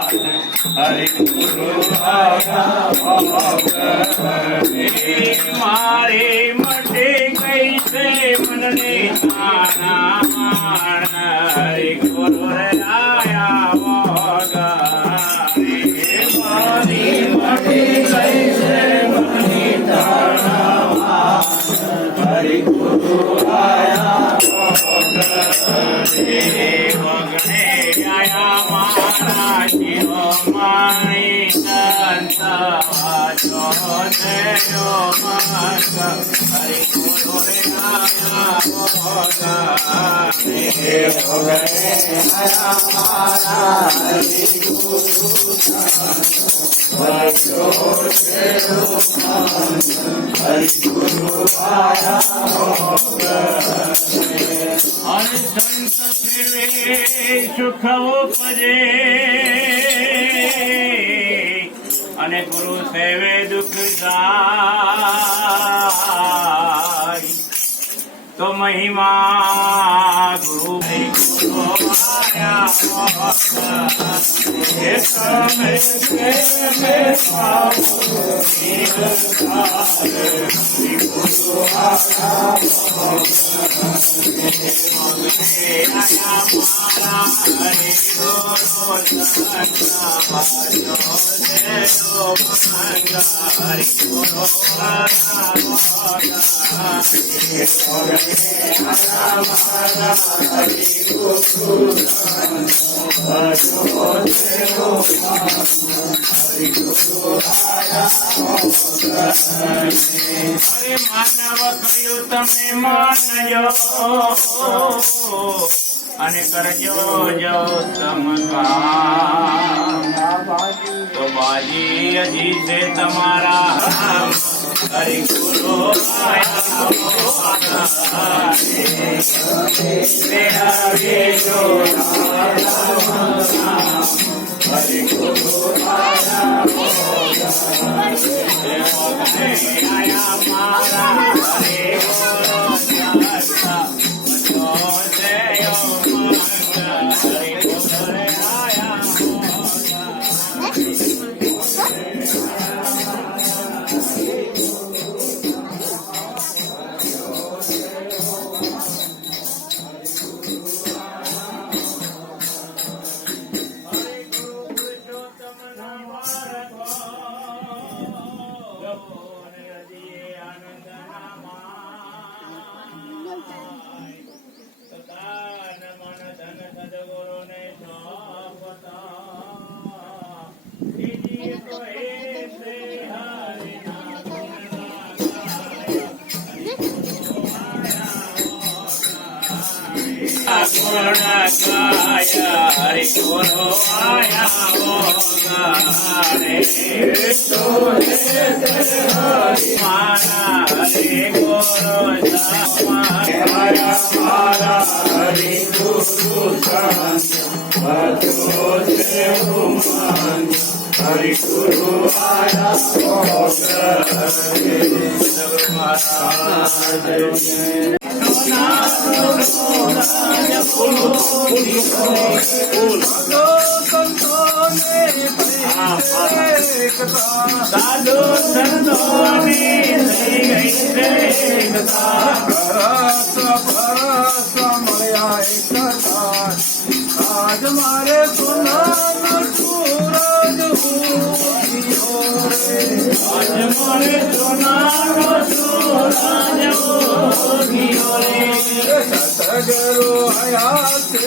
હરિ ગુરુ મારી મટી ગઈ છે મનની તાણ હરિ ગુરુ આયા મારી મટી ગઈ છે મનની તાણ હરિ ગુરુ આયા વગડે આયા મારા શિરો મારી સંતા જો હરિ ગુરુ આયા વગડે આયા મારા હરિ ગુરુ હરિ ગુરુ આયા હરિ સંત સેવે સુખ ઉપજે અને ગુરુ સેવે દુઃખ જાય તો મહિમા ગુરુ હરે માનવ કયું તમે માનજો અને કરજો જો સમકામ તો બાજી હજી છે તમારા હરિ ગુરુ હરિ ગુરુ આયા મારા હરે હરિ ગુરુ આયા મારા હરિ ગુરુ હરિ ગુરુ હરિ ગુરુ સાધુ સંતોની થઈ ગઈ છે આજ મારે સોના સૂરજ આજ મારે સોના સૂરજ સતગુરુ આયા છે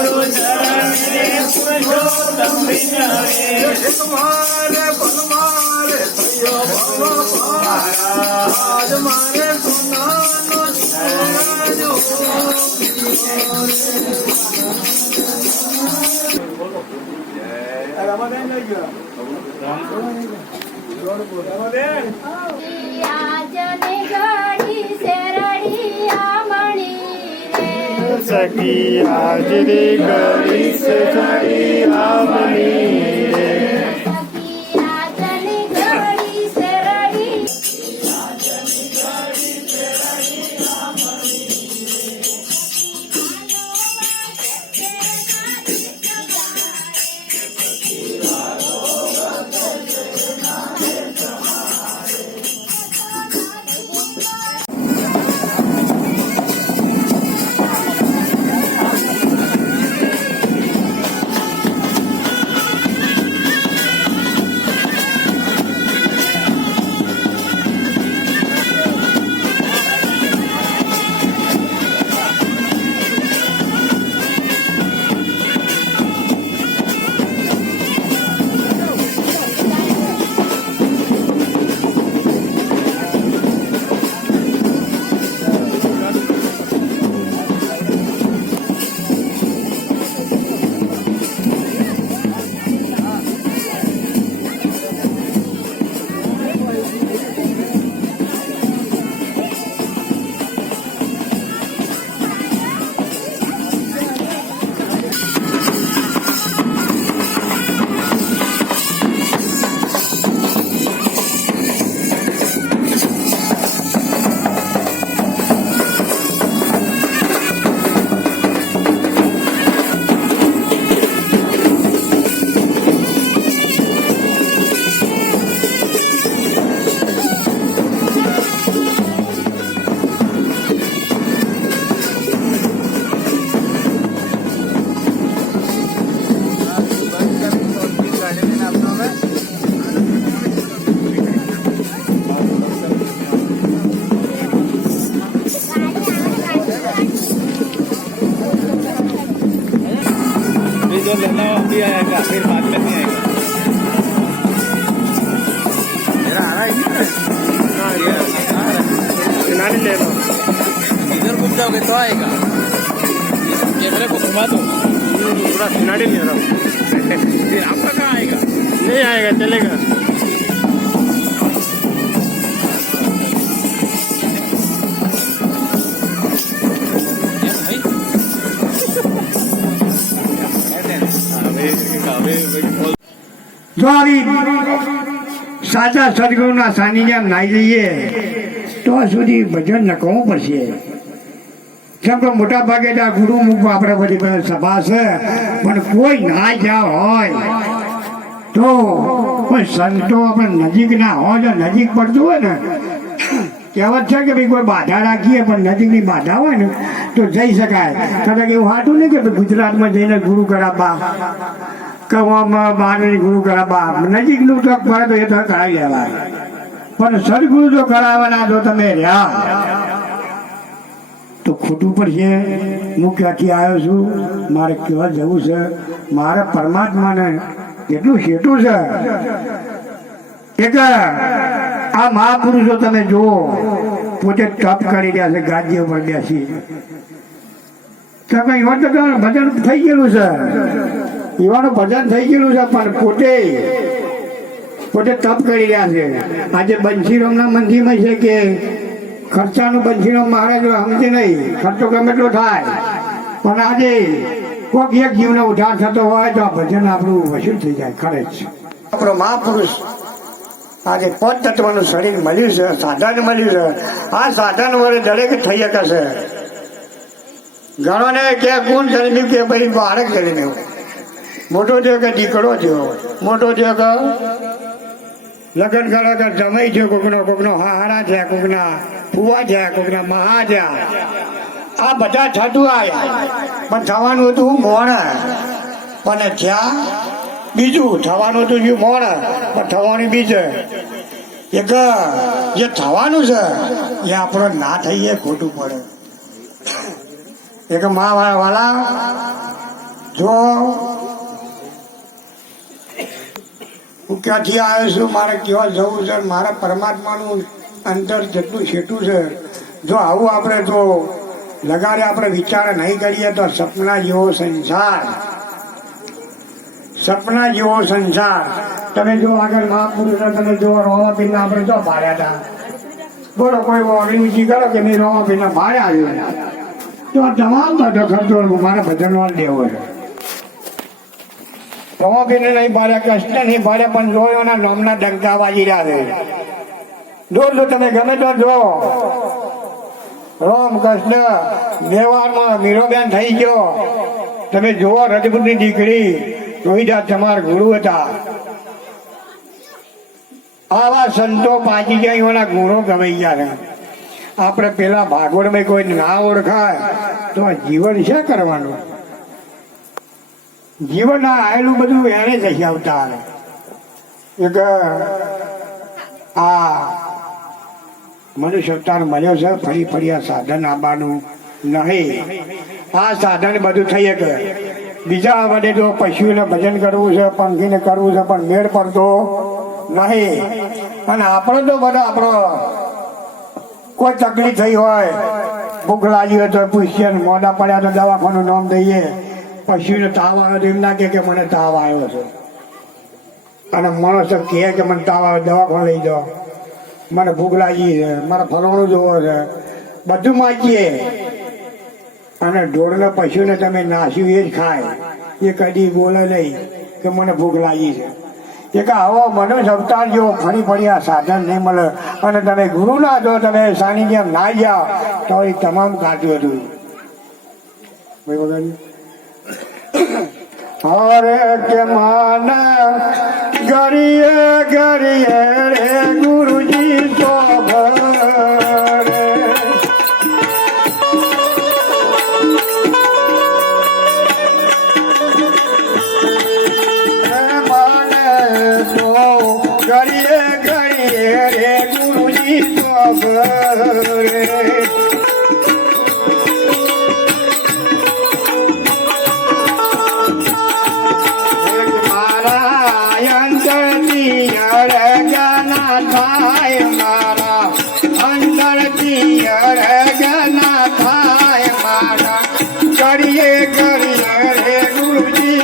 સદગુરુ ચરણ તમારે ભલમારે થયો ભવ આજ મારે સોનાનો દીકરો રમાબેન લઈ ગયો સખી આજરી ગળી સખી આમણી રે जो लेना अभी आएगा फिर बाद में नहीं आएगा मेरा आ रहा है नानी ले लो इधर घूम जाओगे तो आएगा कैमरे को घुमा दो पूरा सिनारी ले रहा हूँ फिर आपका कहाँ आएगा नहीं आएगा चलेगा જો આવી સાચા સદગુરુના સાનિધ્યમાં નાઈ જઈએ તો સુધી ભજન નકવું પડશે. કેમ કે મોટા ભાગે ત્યાં ગુરુ મૂકવા આપણે બધી સભા છે, પણ કોઈ ના જ્યાં હોય તો કોઈ સંતો આપણે નજીક ના હોય, જો નજીક પડતું હોય ને કહેવત છે કે ભાઈ કોઈ બાધા રાખીએ પણ નજીકની બાધા હોય ને તો જઈ શકાય. કદાચ એવું સાચું નહીં કે ગુજરાતમાં જઈને ગુરુ કરાવવા કવામાં બહારની ગુરુ કરાવવા નજીકનું તો પડે તો એ તો કરાવી લેવાય, પણ સદગુરુ જો કરાવવાના જો તમે રહ્યા તો ખોટું પડશે. હું ક્યાંથી આવ્યો છું, મારે કેવા જવું છે, મારે પરમાત્માને કેટલું સેટું છે. એક આ મહાપુરુષો તમે જુઓ પોતે તપ કરી રહ્યા છે, ગાદી ઉપર બેસી તમે એવા તો ભજન થઈ ગયેલું છે, એવાનું ભજન થઈ ગયેલું છે, પણ પોતે તપ કરી રહ્યા છે. આજે બંસીરામના મંદિરમાં છે કે ખર્ચાનું બંસીરામ મહારાજ સમજે નહીં, ખર્ચો ગમે એટલો થાય, પણ આજે કોઈક એક જીવનો ઉદ્ધાર થતો હોય તો આ ભજન આપણું વસૂલ થઈ જાય. ખરે જ આપણો મહાપુરુષ આજે પદ તત્વનું શરીર મળ્યું છે, સાધન મળ્યું છે. આ સાધન વડે દરેક થઈ શકે છે. ઘણોને કે ગુણ જન્મ્યું કે ભાઈ બાળક જન્મ્યું, મોટો થયો કે દીકરો થયો, મોટો થયો કે લગ્ન કરો કે જમાઈ થયો, કોકનો હારા થયા, કોકના ફુવા થયા, કોકના મહા થયા. આ બધા થતું આવ્યા, પણ થવાનું હતું મોણ, પણ થયા બીજું. થવાનું હતું શું મોણ, પણ થવાનું બીજું. એક જે થવાનું છે એ આપણો ના થઈએ ખોટું પડે. એક મા વાલા જો ક્યાંથી આવ્યો છું, મારે કેવા જવું છે, મારા પરમાત્માનું અંતર જેટલું છેટું છે. જો આવું આપણે જો લગાડે આપણે વિચાર નહીં કરીએ તો સપના જેવો સંસાર, સપના જેવો સંસાર. તમે જો આગળ મહાપુરુષો તમે જો રોમાપીરના આપણે જો ભાડ્યા હતા, બોલો કોઈ અગડી ઊંચી કરો કે નહીં, રોમાપીરના ભાડે આવ્યો તો તમામ બધો ખર્ચો મારે ભજનવાળ દેવો છે. રોમાપીને નહીં ભાડ્યા, કૃષ્ણ નહીં ભાડ્યા, પણ જો એના નામના ડંકા વાજી રહ્યા છે. જો તમે ગમે તો જો રામ કૃષ્ણ વ્યવહારમાં મીરોબેન થઈ ગયો. તમે જુઓ રજપૂતની દીકરી રોહિદાસ તમારા ગુરુ હતા. આવા સંતો પાછી જાય એના ગુણો ગવાઈ ગયા છે. આપણે પેલા ભાગવતમાં કોઈ ના ઓળખાય તો જીવન છે કરવાનું. જીવન આવેલું બધું એને જઈ આવતા એક આ મનુષ્ય અવતાર મળ્યો છે. ફરી ફરી આ સાધન આવવાનું નહીં. આ સાધન બધું થઈ શકે. બીજા વડે તો પશુને ભજન કરવું છે, પંખીને કરવું છે, પણ મેળ પડતો નહીં. અને આપણો તો બધા આપણો કોઈ તકલીફ થઈ હોય, ભૂખ લાગી હોય તો પૂછીએ, મોડા પડ્યા તો દવાખાનું નામ દઈએ. પશુને તાવ આવ્યો તો એમ ના કે મને તાવ આવ્યો છે. અને માણસ કહે કે મને તાવ આવ્યો, દવાખાને લઈ જાઓ, મને ભૂખ લાગી છે, મારે ફરવાનું જોવો છે, બધું માગીએ. અને ઢોરને પશુને તમે નાસ્યું એ જ ખાય, એ કદી બોલે નહીં કે મને ભૂખ લાગી છે. એ કે આવો મનુષ્ય અવતાર જો ફરી ફરી આ સાધન નહીં મળે અને તમે ગુરુ ના જો, તમે સાનિધ્ય ના જાઓ તો એ તમામ કાઢ્યું હતું. હરે કે માના ગરીએ ગરીએ રે ગુરુજી તો ભરે. ગરીએ ગરીએ રે ગુરુજી તો ભરે. થાય મારા અંદરથી અરગના થાય મારા કરીએ કરીએ રે ગુરુજી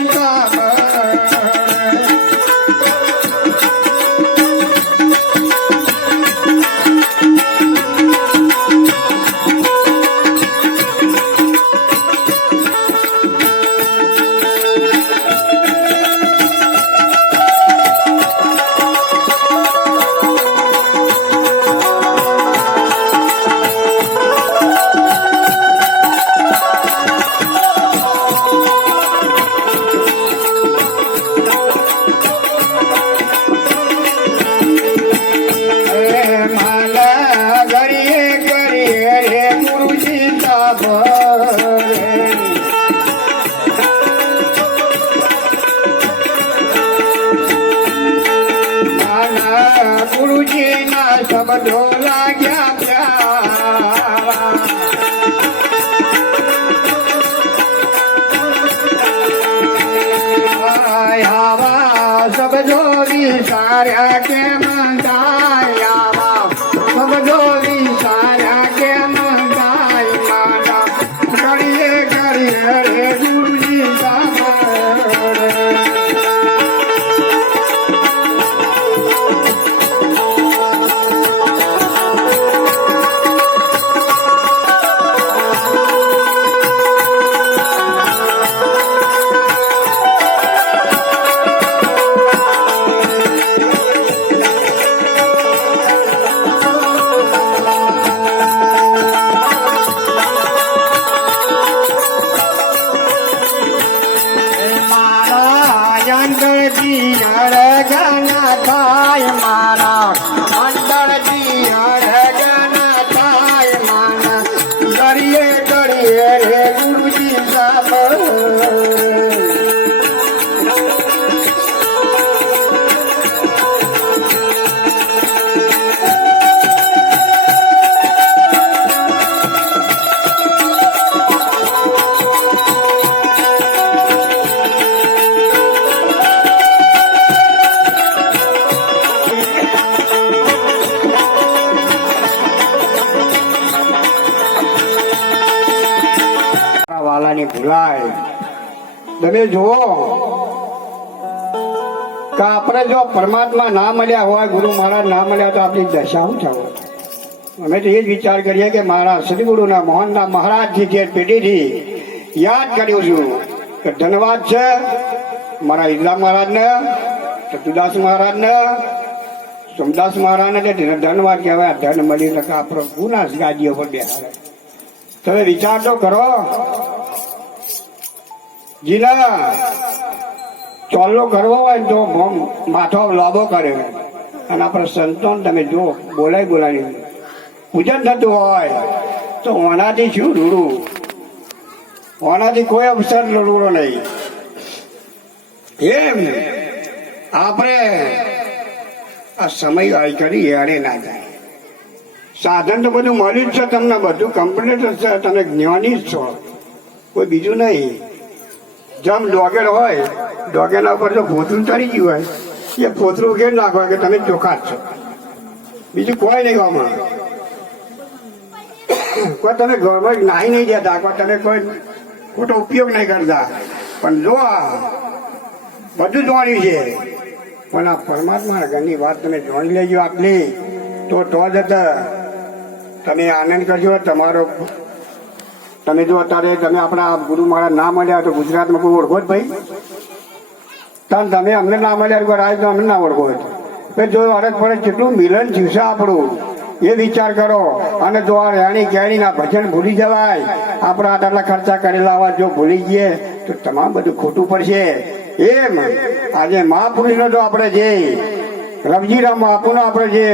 ગુરુજીના શબ્દો લાગ્યા પ્યારા. આવા શબ્દો વિચાર્યા કે મંદાય, આવા શબ્દો વિચાર્યા કે મંદાય મારા કરીએ કરીએ રે ગુરુજી થાય મારા અંદરથી અડગના થાય માના કરીએ કરીએ રે ગુરુજી ભૂલાય. તમે જુઓ કે આપણે જો પરમાત્મા ના મળ્યા હોય, ગુરુ મહારાજ ના મળ્યા તો આપણી દશા શું થવું? અમે તો એ જ વિચાર કરીએ કે મારા સદગુરુના મોહનના મહારાજથી જે પેઢીથી યાદ કર્યું છું કે ધન્યવાદ છે મારા ઈદલા મહારાજને, ચતુદાસ મહારાજને, સોમદાસ મહારાજને. ધન્યવાદ કહેવાય. ધન મળી એટલે આપણો ગુના ગાદીઓ પર બેસાડે. તમે વિચાર તો કરો, જીના ચોલ્લો કરવો હોય ને તો માથો લાંબો કરે, અને આપણા સંતોન તમે જો બોલાવી પૂજન થતું હોય તો ઓનાથી શું રૂડું? ઓનાથી કોઈ અવસર રૂડો નહીં. એમ આપણે આ સમય આવી કરી યાડે ના જાય. સાધન તો બધું મળ્યું જ છે તમને, બધું કમ્પ્લીટ જ છે. તમે જ્ઞાની જ છો, કોઈ બીજું નહીં. જેમ ડોગેર હોય, ડોગેરના ઉપર જો પોતરું ચડી ગયું હોય, એ પોતરું ઉકેલ નાખો કે તમે ચોખ્ખા જ છો, બીજું કોઈ નહીં. આમાં કોઈ તમે ઘરમાં નાહી નહીં જતા, કોઈ તમે કોઈ ખોટો ઉપયોગ નહીં કરતા. પણ જો આ બધું જાણ્યું છે, પણ આ પરમાત્મા ઘરની વાત તમે જાણી લેજો આટલી, તો જ તમે આનંદ કરજો. તમારો તમે જો અત્યારે તમે આપણા ગુરુ મહારાજ ના મળ્યા તો ગુજરાતમાં કોઈ ઓળખો જ ભાઈ? તમે અમને ના મળ્યા કોઈ રાજ તો અમને ના ઓળખો જ. જો અરજ પડે કેટલું મિલન જીવશે આપણું, એ વિચાર કરો. અને જો આ રેણી કેણીના ભજન ભૂલી જવાય, આપણા આટલા ખર્ચા કરેલા હોય જો ભૂલી ગયે તો તમામ બધું ખોટું પડશે. એમ આજે મહાપુરુષનો જો આપણે જે રવજીરામ બાપુનો આપણે જે